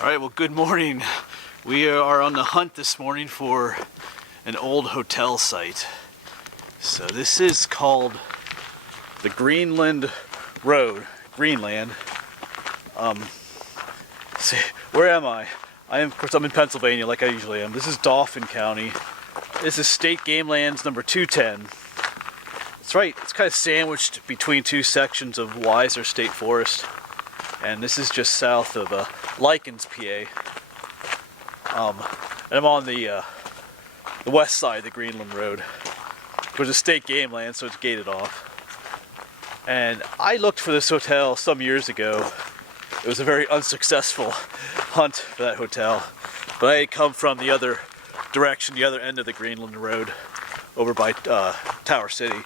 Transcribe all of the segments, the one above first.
Alright, well, good morning. We are on the hunt this morning for an old hotel site. So this is called the Greenland Road. Greenland. See, where am I? Of course, I'm in Pennsylvania like I usually am. This is Dauphin County. This is State Game Lands number 210. That's right, it's kind of sandwiched between two sections of Weiser State Forest. And this is just south of Likens, PA. And I'm on the west side of the Greenland Road. There's a state game land, so it's gated off. And I looked for this hotel some years ago. It was a very unsuccessful hunt for that hotel. But I had come from the other direction, the other end of the Greenland Road, over by Tower City.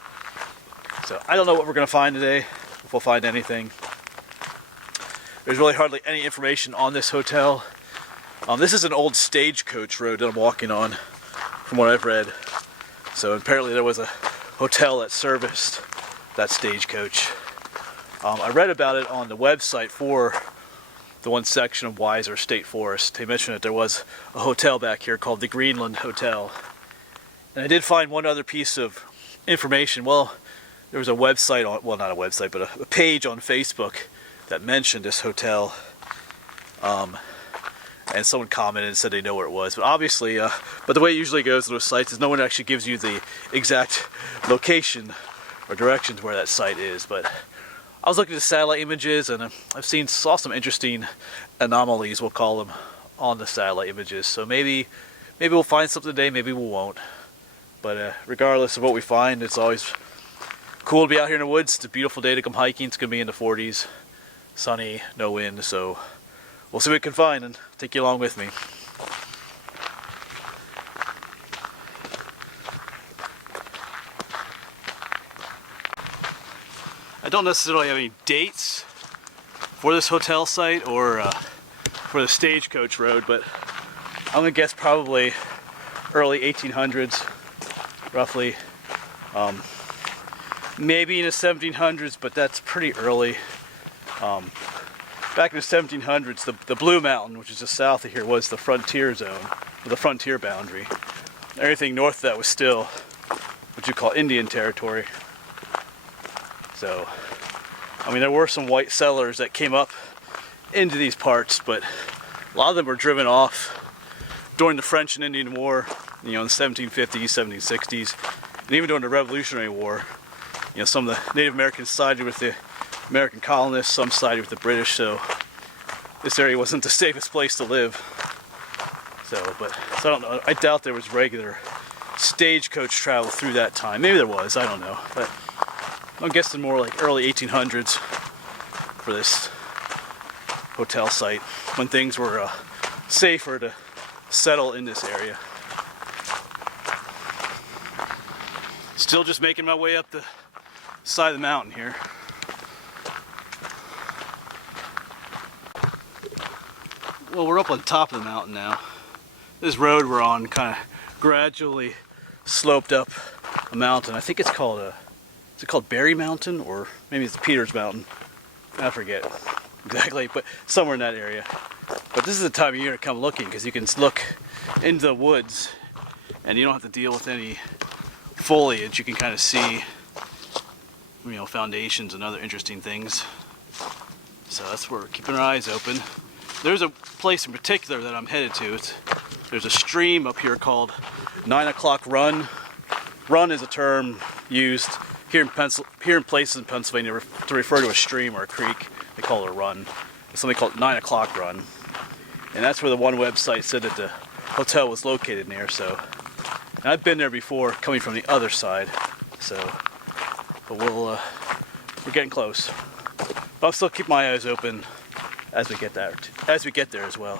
So I don't know what we're going to find today, if we'll find anything. There's really hardly any information on this hotel. This is an old stagecoach road that I'm walking on, from what I've read. So apparently there was a hotel that serviced that stagecoach. I read about it on the website for the one section of Weiser State Forest. They mentioned that there was a hotel back here called the Greenland Hotel. And I did find one other piece of information. Well, there was a website on, well, not a website, but a page on Facebook that mentioned this hotel, and someone commented and said they know where it was. But obviously, but the way it usually goes to those sites is no one actually gives you the exact location or directions where that site is. But I was looking at the satellite images, and saw some interesting anomalies, we'll call them, on the satellite images. So maybe we'll find something today, maybe we won't. But regardless of what we find, it's always cool to be out here in the woods. It's a beautiful day to come hiking. It's going to be in the 40s. Sunny, no wind, so we'll see what we can find and take you along with me. I don't necessarily have any dates for this hotel site or for the stagecoach road, but I'm gonna guess probably early 1800s, roughly. Maybe in the 1700s, but that's pretty early. Back in the 1700s, the Blue Mountain, which is just south of here, was the frontier zone, or the frontier boundary. Everything north of that was still what you call Indian territory. So, I mean, there were some white settlers that came up into these parts, but a lot of them were driven off during the French and Indian War, in the 1750s, 1760s, and even during the Revolutionary War. Some of the Native Americans sided with the American colonists, some sided with the British, so this area wasn't the safest place to live. So I don't know. I doubt there was regular stagecoach travel through that time. Maybe there was, I don't know. But I'm guessing more like early 1800s for this hotel site, when things were safer to settle in this area. Still just making my way up the side of the mountain here. Well, we're up on top of the mountain now. This road we're on kind of gradually sloped up a mountain. I think it's called is it called Berry Mountain, or maybe it's Peters Mountain? I forget exactly, but somewhere in that area. But this is the time of year to come looking, because you can look into the woods and you don't have to deal with any foliage. You can kind of see, foundations and other interesting things. So that's where we're keeping our eyes open. There's a place in particular that I'm headed to. There's a stream up here called 9 o'clock run. Run is a term used here in places in Pennsylvania to refer to a stream or a creek. They call it a run. It's something called 9 o'clock run. And that's where the one website said that the hotel was located near. So, and I've been there before, coming from the other side. So, but we're getting close. But I'll still keep my eyes open as we get there as well.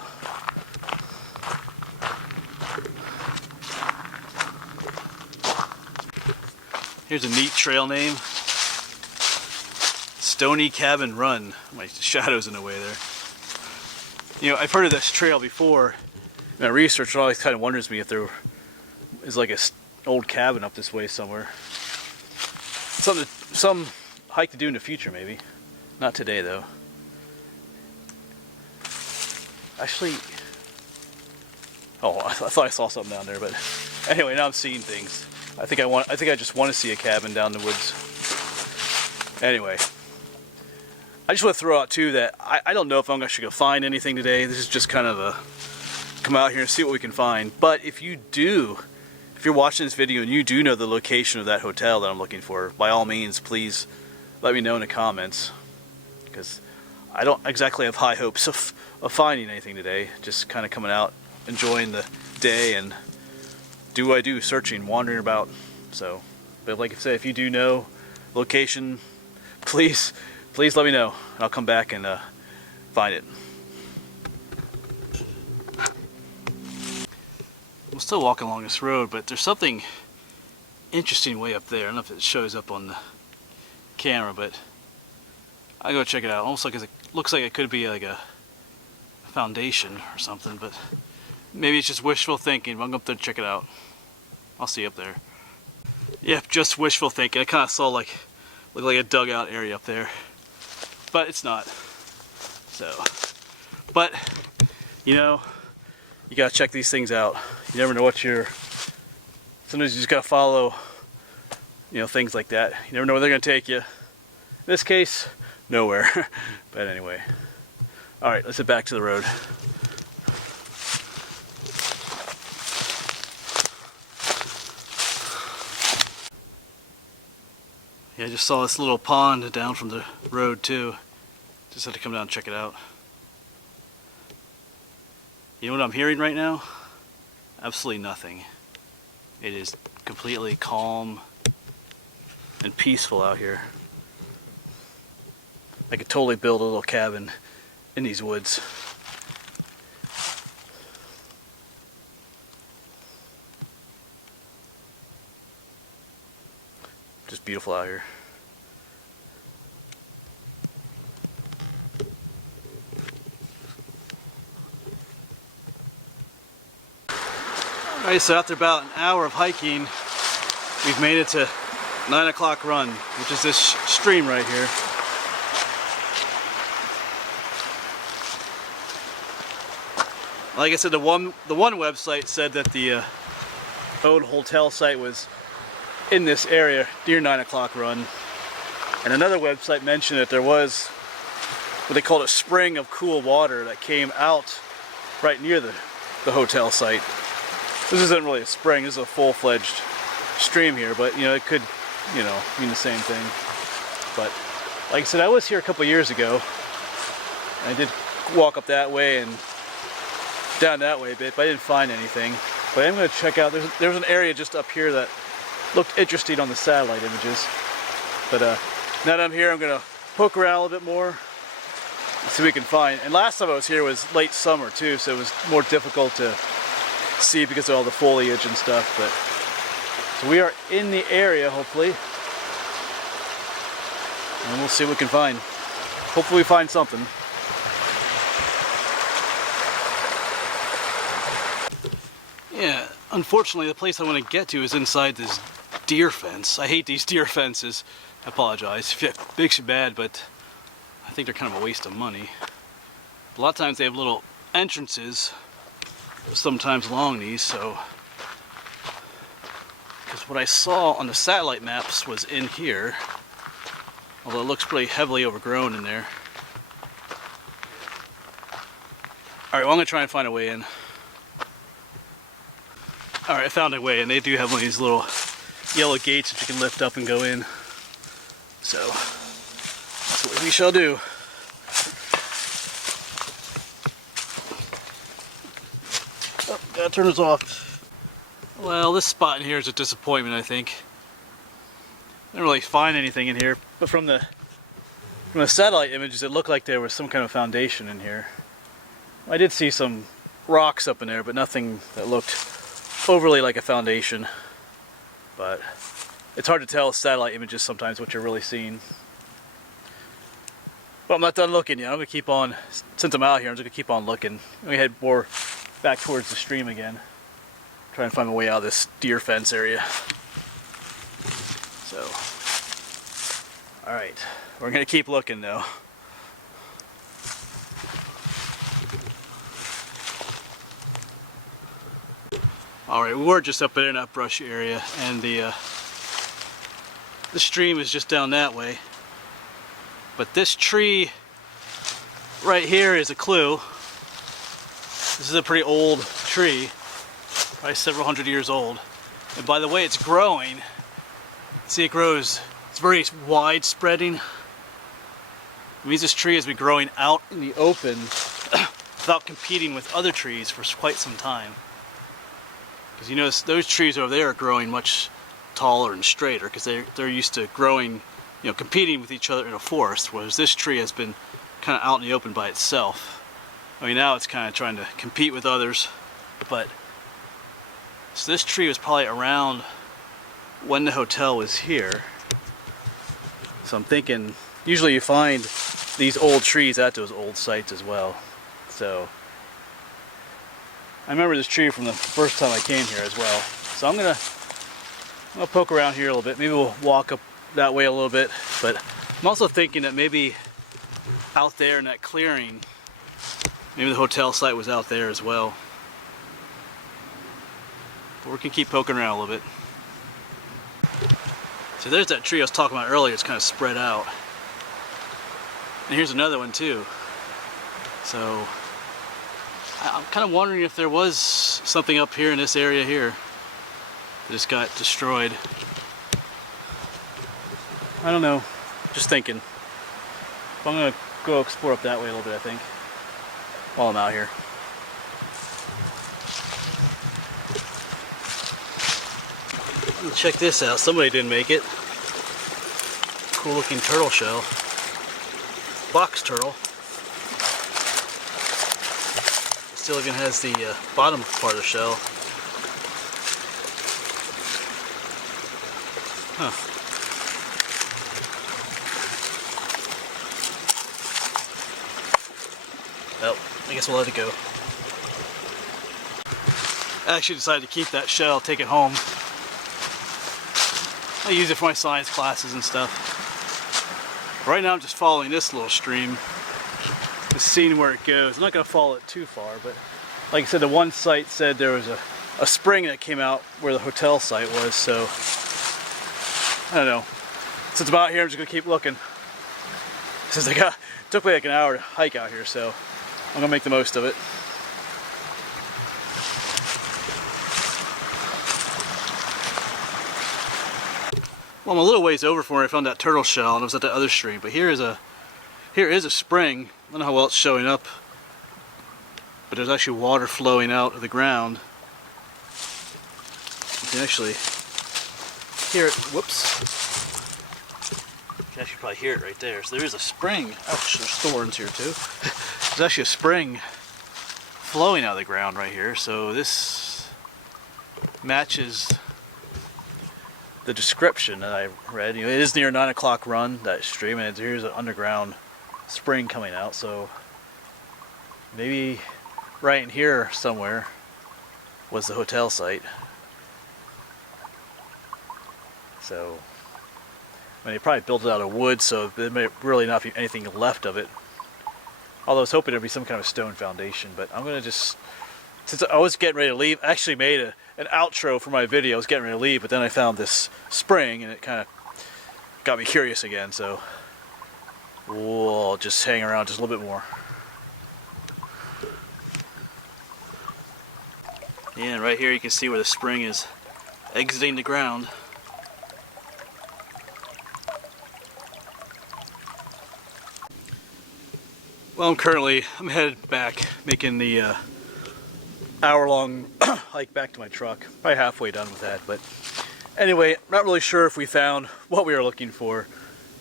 Here's a neat trail name. Stony Cabin Run. My shadow's in the way there. I've heard of this trail before. My research always kind of wonders me if there is like an old cabin up this way somewhere. Some hike to do in the future, maybe. Not today, though. Actually, oh, I thought I saw something down there, but anyway, now I'm seeing things. I think I just want to see a cabin down in the woods. Anyway, I just want to throw out too that I don't know if I'm actually gonna find anything today. This is just kind of a come out here and see what we can find. But if you're watching this video and you do know the location of that hotel that I'm looking for, by all means, please let me know in the comments, because I don't exactly have high hopes of finding anything today. Just kind of coming out, enjoying the day, and do what I do, searching, wandering about. So, but like I said, if you do know location, please let me know, and I'll come back and find it. I'm still walking along this road, but there's something interesting way up there. I don't know if it shows up on the camera, but I'll go check it out. Almost like it looks like it could be like a foundation or something, but maybe it's just wishful thinking. But I'm going up there to check it out. I'll see you up there. Yep, just wishful thinking. I kind of saw look like a dugout area up there, but it's not. So, but you know, you gotta check these things out. You never know what sometimes you just gotta follow, things like that. You never know where they're gonna take you. In this case, nowhere. But anyway. Alright, let's head back to the road. Yeah, I just saw this little pond down from the road too. Just had to come down and check it out. You know what I'm hearing right now? Absolutely nothing. It is completely calm and peaceful out here. I could totally build a little cabin in these woods. Just beautiful out here. Alright, so after about an hour of hiking, we've made it to 9 o'clock run, which is this stream right here. Like I said, the one website said that the old hotel site was in this area near 9 o'clock run, and another website mentioned that there was what they called a spring of cool water that came out right near the hotel site. This isn't really a spring, this is a full-fledged stream here, but it could mean the same thing. But like I said, I was here a couple years ago, and I did walk up that way and down that way a bit, but I didn't find anything. But I'm going to check out, there's an area just up here that looked interesting on the satellite images. But now that I'm here, I'm going to poke around a little bit more and see what we can find. And last time I was here was late summer too, so it was more difficult to see because of all the foliage and stuff. But so we are in the area, hopefully, and we'll see what we can find. Hopefully we find something. Yeah, unfortunately the place I want to get to is inside this deer fence. I hate these deer fences. I apologize if it makes you mad, but I think they're kind of a waste of money. A lot of times they have little entrances sometimes along these, so because what I saw on the satellite maps was in here, although it looks pretty heavily overgrown in there. Alright, well, I'm going to try and find a way in. Alright, I found a way in. They do have one of these little yellow gates that you can lift up and go in. So, that's what we shall do. Oh, gotta turn this off. Well, this spot in here is a disappointment, I think. I didn't really find anything in here, but from the satellite images, it looked like there was some kind of foundation in here. I did see some rocks up in there, but nothing that looked overly like a foundation. But it's hard to tell with satellite images sometimes what you're really seeing. But I'm not done looking yet. I'm gonna keep on, since I'm out here, I'm just gonna keep on looking. Let me head more back towards the stream again. Try and find my way out of this deer fence area. So, alright, we're gonna keep looking though. Alright, we were just up in that brush area, and the stream is just down that way. But this tree right here is a clue. This is a pretty old tree, probably several hundred years old. And by the way it's growing, see it grows, it's very widespreading. It means this tree has been growing out in the open without competing with other trees for quite some time. Because you notice those trees over there are growing much taller and straighter because they're used to growing, you know, competing with each other in a forest, whereas this tree has been kind of out in the open by itself. I mean, now it's kind of trying to compete with others, but so this tree was probably around when the hotel was here. So I'm thinking, usually you find these old trees at those old sites as well. So I remember this tree from the first time I came here as well. So I'm gonna poke around here a little bit. Maybe we'll walk up that way a little bit. But I'm also thinking that maybe out there in that clearing, maybe the hotel site was out there as well. But we can keep poking around a little bit. So there's that tree I was talking about earlier. It's kind of spread out. And here's another one too. So I'm kind of wondering if there was something up here in this area here that just got destroyed. I don't know, just thinking. But I'm gonna go explore up that way a little bit, I think, while I'm out here. Check this out, somebody didn't make it. Cool looking turtle shell. Box turtle. Still even has the bottom part of the shell. Huh. Well, I guess we'll let it go. I actually decided to keep that shell, take it home. I use it for my science classes and stuff. Right now I'm just following this little stream. Just seeing where it goes. I'm not going to follow it too far, but like I said, the one site said there was a spring that came out where the hotel site was, so I don't know. Since I'm out here, I'm just going to keep looking. Since it took me like an hour to hike out here, so I'm going to make the most of it. Well, I'm a little ways over from where I found that turtle shell, and it was at that other stream, but here is a spring. I don't know how well it's showing up, but there's actually water flowing out of the ground. You can actually hear it. Whoops. You can actually probably hear it right there. So there is a spring. Ouch, there's thorns here too. There's actually a spring flowing out of the ground right here. So this matches the description that I read. You know, it is near 9 o'clock run, that stream, and here's an underground spring coming out, so maybe right in here somewhere was the hotel site. So I mean, they probably built it out of wood, so there may really not be anything left of it. Although I was hoping there'd be some kind of stone foundation, but I'm gonna just, since I was getting ready to leave, I actually made an outro for my video. I was getting ready to leave, but then I found this spring and it kind of got me curious again, so we'll just hang around just a little bit more. Yeah, and right here you can see where the spring is exiting the ground. Well, I'm headed back, making the hour-long hike back to my truck. Probably halfway done with that, but anyway, I'm not really sure if we found what we were looking for.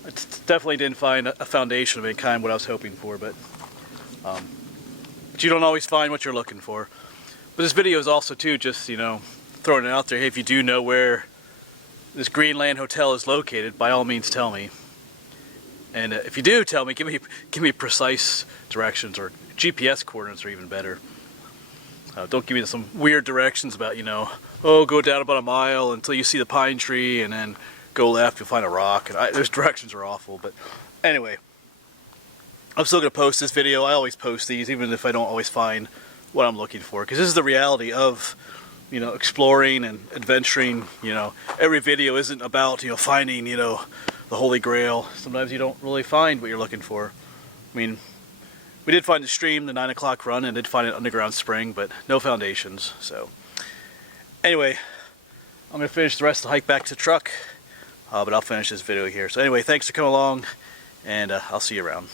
I definitely didn't find a foundation of any kind, what I was hoping for, but you don't always find what you're looking for. But this video is also too just, you know, throwing it out there. Hey, if you do know where this Greenland hotel is located, by all means tell me. And if you do tell me, give me precise directions, or GPS coordinates are even better. Don't give me some weird directions about, you know, oh, go down about a mile until you see the pine tree and then go left, you'll find a rock. And those directions are awful, but anyway, I'm still going to post this video. I always post these, even if I don't always find what I'm looking for, because this is the reality of, you know, exploring and adventuring. You know, every video isn't about, you know, finding, you know, the Holy Grail. Sometimes you don't really find what you're looking for. I mean, we did find the stream, the 9 o'clock run, and did find an underground spring, but no foundations. So anyway, I'm going to finish the rest of the hike back to the truck, but I'll finish this video here. So anyway, thanks for coming along, and I'll see you around.